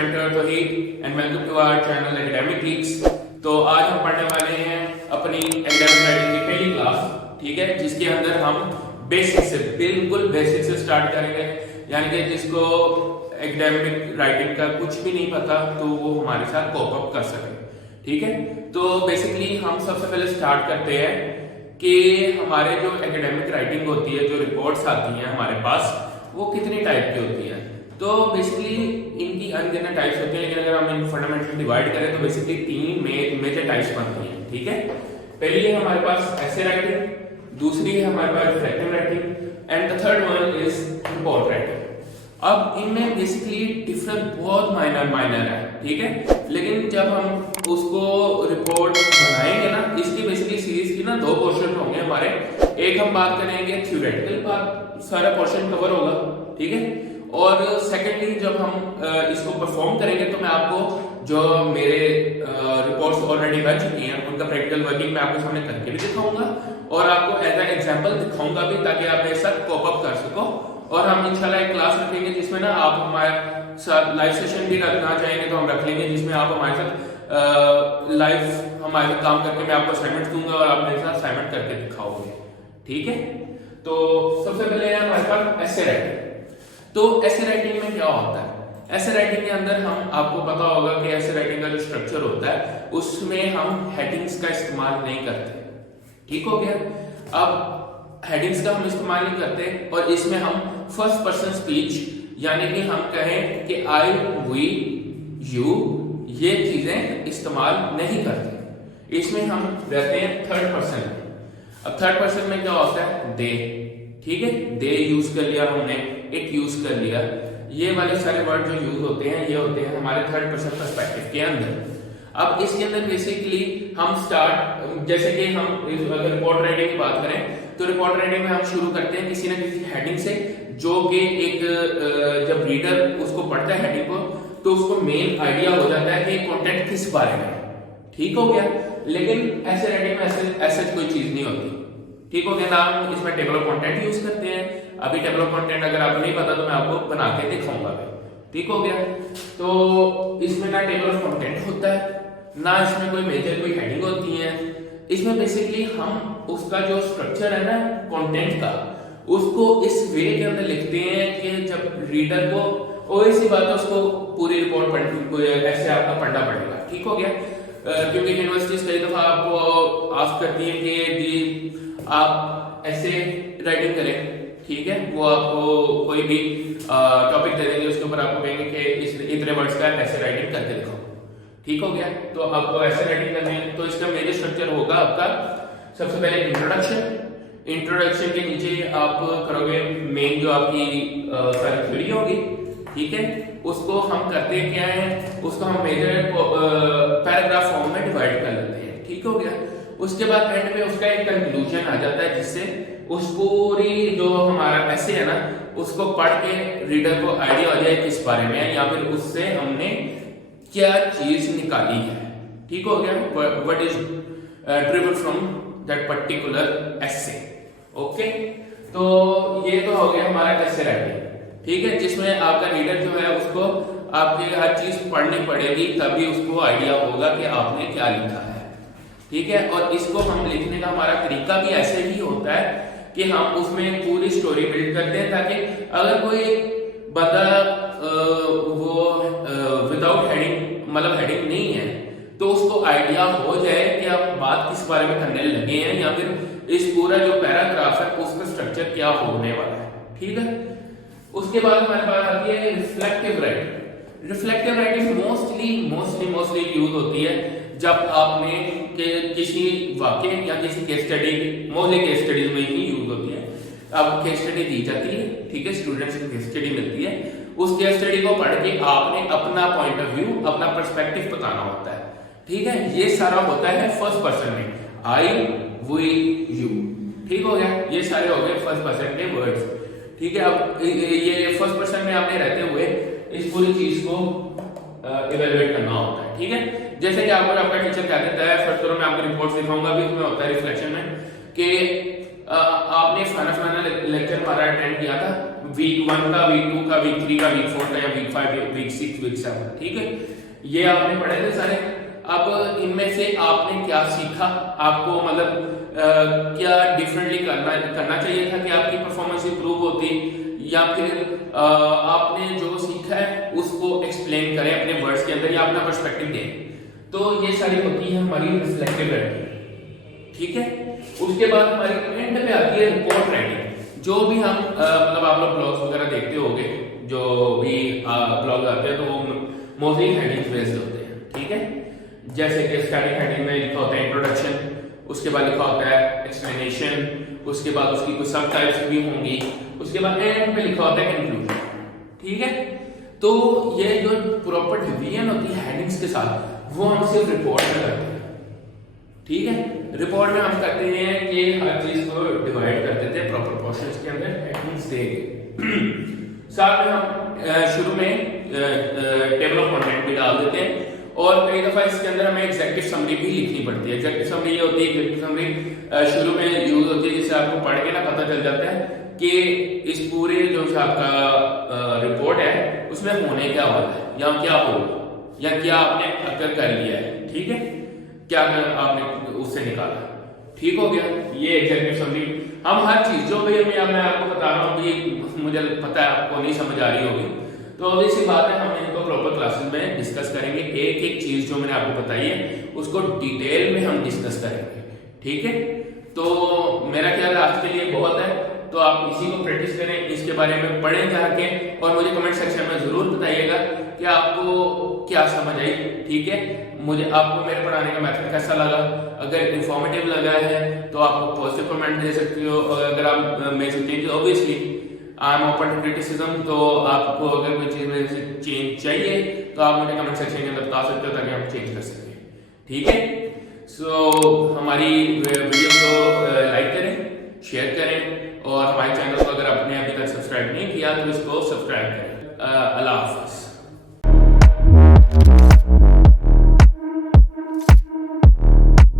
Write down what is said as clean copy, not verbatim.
Mentor Tauheed and welcome to our channel academic gigs. तो आज हम पढ़ने वाले हैं अपनी एकेडमिक राइटिंग की पहली क्लास, ठीक है, जिसके अंदर हम बेसिक से बिल्कुल बेसिक से स्टार्ट करेंगे। यानी कि जिसको एकेडमिक राइटिंग का कुछ भी नहीं पता तो वो हमारे साथ कोप अप कर सके, ठीक है। तो बेसिकली हम सबसे पहले स्टार्ट करते हैं कि हमारे जो एकेडमिक राइटिंग होती है, जो रिपोर्ट्स आती हैं हमारे पास, वो कितनी टाइप की होती है। तो बेसिकली इनकी अनगिनत टाइप्स होती हैं, लेकिन अगर हम इन फंडामेंटल डिवाइड करें तो बेसिकली तीन मेजर टाइप्स बनती हैं, ठीक है। पहली है हमारे पास एसे राइटिंग, दूसरी है हमारे पास reflective writing and the third one is report writing. अब इनमें बेसिकली डिफरेंस बहुत माइनर है, ठीक है। लेकिन जब हम उसको रिपोर्ट बनाएंगे ना, इसकी बेसिकली सीरीज की ना दो पोर्शन होंगे हमारे। एक हम बात करेंगे थ्योरेटिकल पार्ट, सारा पोर्शन कवर होगा, ठीक है। और सेकेंडली जब हम इसको परफॉर्म करेंगे तो मैं आपको जो मेरे रिपोर्ट्स ऑलरेडी बन चुकी हैं उनका प्रैक्टिकल वर्किंग मैं आपके सामने करके भी दिखाऊंगा और आपको एज एन एग्जांपल दिखाऊंगा भी, ताकि आप मेरे साथ कोप अप कर सको। और हम इंशाल्लाह एक क्लास रखेंगे जिसमें ना आप हमारे साथ लाइव सेशन भी रखना चाहेंगे तो हम रख लेंगे, जिसमें आप हमारे साथ लाइव हमारे साथ काम करके मैं आपको असाइनमेंट दूंगा और आप मेरे साथ असाइनमेंट करके दिखाओगे, ठीक है। तो सबसे पहले है हमारे पास एसे राइटिंग। तो एसे राइटिंग में क्या होता है? एसे राइटिंग के अंदर हम आपको पता होगा कि एसे राइटिंग का जो स्ट्रक्चर होता है उसमें हम हेडिंग्स का इस्तेमाल नहीं करते, ठीक हो गया। अब हेडिंग्स का हम इस्तेमाल नहीं करते और इसमें हम फर्स्ट पर्सन स्पीच, यानी कि हम कहें कि आई, वी, यू, ये चीजें इस्तेमाल नहीं करते। इसमें हम रहते हैं थर्ड पर्सन में। अब थर्ड पर्सन में क्या होता है? दे, ठीक है। दे यूज कर लिया हमने, इट यूज कर लिया, ये वाले सारे वर्ड जो यूज होते हैं ये होते हैं हमारे थर्ड पर्सन पर्सपेक्टिव के अंदर। अब इसके अंदर बेसिकली हम स्टार्ट, जैसे कि हम अगर रिपोर्ट राइटिंग की बात करें तो रिपोर्ट राइटिंग में हम शुरू करते हैं किसी ना किसी हेडिंग से, जो कि एक जब रीडर उसको पढ़ता है हेडिंग को तो उसको मेन आइडिया हो जाता है कि कंटेंट किस बारे में, ठीक हो गया। लेकिन ऐसे राइटिंग में ऐसे कोई चीज नहीं होती, ठीक हो गया ना। हम इसमें टेबल ऑफ कंटेंट यूज करते हैं। अभी टेबल ऑफ कंटेंट अगर आपको नहीं पता तो मैं आपको बना के दिखाऊंगा, ठीक हो गया। तो इसमें ना टेबल ऑफ कंटेंट होता है, ना इसमें कोई मेजर कोई हेडिंग होती है। इसमें बेसिकली हम उसका जो स्ट्रक्चर है ना कंटेंट का, उसको इस वे के अंदर लिखते हैं कि जब रीडर को और सी बात है उसको पूरी रिपोर्ट पढ़नी, ऐसे आपका पढ़ना पड़ेगा, ठीक हो गया। क्योंकि यूनिवर्सिटीज कई दफा आपको आस्क करती है कि आप ऐसे राइटिंग करें, ठीक है। वो आपको कोई भी टॉपिक दे देंगे, उसके ऊपर आपको कहेंगे कि इतने वर्ड्स का ऐसे राइटिंग करके दिखाओ, ठीक हो गया। तो आपको ऐसे राइटिंग करनी है तो इसका मेजर स्ट्रक्चर होगा आपका सबसे पहले इंट्रोडक्शन। इंट्रोडक्शन के नीचे आप करोगे मेन जो आपकी सारी थ्योरी होगी, ठीक है। उसको हम करते क्या है, उसको हम मेजर पैराग्राफ फॉर्म में डिवाइड कर लेते हैं, ठीक हो गया। उसके बाद एंड में उसका एक कंक्लूजन आ जाता है, जिससे उस पूरी जो हमारा ऐसे है ना उसको पढ़ के रीडर को आइडिया हो जाए किस बारे में है, या फिर उससे हमने क्या चीज निकाली है, ठीक हो गया। What is driven from that particular essay, okay. तो ये तो हो गया हमारा एसे राइटिंग, ठीक है, जिसमें आपका रीडर जो है उसको आपके हर चीज पढ़नी पड़ेगी, तभी उसको आइडिया होगा कि आपने क्या लिखा है, ठीक है। और इसको हम लिखने का हमारा तरीका भी ऐसे ही होता है कि हम उसमें पूरी स्टोरी बिल्ड करते हैं, ताकि अगर कोई बंदा वो विदाउट हेडिंग, मतलब हेडिंग नहीं है, तो उसको आइडिया हो जाए कि आप बात किस बारे में करने लगे हैं, या फिर इस पूरा जो पैराग्राफ है उसका स्ट्रक्चर क्या होने वाला है, ठीक है। उसके बाद हमारे पास आती है reflective writing. Reflective writing mostly use होती है जब आपने किसी वाक्य या किसी case study, mostly case studies में ही यूज होती है। अब केस स्टडी दी जाती है, ठीक है, स्टूडेंट्स को केस स्टडी मिलती है, उस केस स्टडी को पढ़ के आपने अपना पॉइंट ऑफ व्यू, अपना पर्सपेक्टिव बताना होता है, ठीक है। ये सारा होता है फर्स्ट पर्सन में, आई, वी, यू, ठीक हो गया। ये सारे हो गए फर्स्ट पर्सन के वर्ड्स, ठीक है। अब ये फर्स्ट पर्सन में आपने रहते हुए इस पूरी चीज को इवेलुएट करना होता है, ठीक है। जैसे कि आपको आपका टीचर क्या देता है, फर्स्ट में आपको रिपोर्ट्स दिखाऊंगा भी, उसमें होता है रिफ्लेक्शन में कि आपने फलाना लेक्चर हमारा अटेंड किया था वीक 1 का, वीक 2 का, वीक 3 का, वीक 4 का, या वीक 5, वीक 6, वीक 7, ठीक है, ये आपने पढ़े थे सारे। अब इनमें से आपने क्या सीखा, आपको मतलब क्या डिफरेंटली करना चाहिए था कि आपकी परफॉर्मेंस इंप्रूव होती, या फिर आपने जो सीखा है उसको एक्सप्लेन करें अपने वर्ड्स के अंदर या अपना पर्सपेक्टिव दें। तो ये सारी होती है हमारी रिफ्लेक्टिव राइटिंग, ठीक है। उसके बाद हमारी एंड पे आती है रिपोर्ट राइटिंग। जो भी हम मतलब आप लोग ब्लॉग्स वगैरह देखते होंगे, जो भी ब्लॉग आते हैं तो वो मोस्टली हेडिंग्स बेस्ड होते हैं, ठीक है। जैसे कि स्टार्टिंग हेडिंग में लिखा होता है इंट्रोडक्शन, उसके बाद लिखा होता है एक्सप्लेनेशन, उसके बाद उसकी कुछ सब टाइप्स भी होंगी, उसके बाद एंड पे लिखा होता है कंक्लूजन, ठीक है। तो ये जो प्रॉपर डिवीजन होती है हेडिंग्स के साथ, वो हम सिर्फ रिपोर्ट में करते हैं, ठीक है। रिपोर्ट में हम करते हैं कि हर चीज को डिवाइड कर देते हैं प्रॉपर पोर्शंस के अंदर हेडिंग्स देके। साथ में हम शुरू में टेबल ऑफ कंटेंट भी डाल देते हैं, और कई दफा इसके अंदर हमें एग्जेक्टिव समरी भी लिखनी पड़ती है। एग्जेक्टिव समरी ये होती है, एग्जेक्टिव समरी शुरू में यूज होती है, जिससे आपको पढ़ के ना पता चल जाता है कि इस पूरे जो आपका रिपोर्ट है उसमें होने क्या वाला है, या क्या होगा, या क्या आपने अकर कर लिया है, ठीक है, क्या आपने उससे निकाला, ठीक हो गया। ये एग्जेक्टिव समरी। हम हर चीज जो भी मैं आपको बता रहा हूँ कि मुझे पता है आपको नहीं समझ आ रही होगी, तो ऑब्वियसली बात है हम इनको प्रॉपर क्लासेस में डिस्कस करेंगे। एक एक चीज जो मैंने आपको बताई है उसको डिटेल में हम डिस्कस करेंगे, ठीक है। तो मेरा ख्याल आज के लिए बहुत है, तो आप इसी को प्रैक्टिस करें, इसके बारे में पढ़ें जाके, और मुझे कमेंट सेक्शन में जरूर बताइएगा कि आपको क्या समझ आई, ठीक है। मुझे आपको मेरे पढ़ाने का मेथड कैसा लगा। अगर इंफॉर्मेटिव लगा है तो आप पॉजिटिव कमेंट दे सकते हो, और अगर आप मेरे से change, obviously I am open to criticism, तो आपको अगर कोई चीज मेरे से चेंज चाहिए तो आप मुझे कमेंट सेक्शन के अंदर बता सकते हो, ताकि हम चेंज कर सकें, ठीक है। सो हमारी वीडियो को लाइक करें, शेयर करें, और हमारे चैनल को अगर आपने अभी तक सब्सक्राइब नहीं किया तो इसको सब्सक्राइब करें। अल्लाह हाफिज़।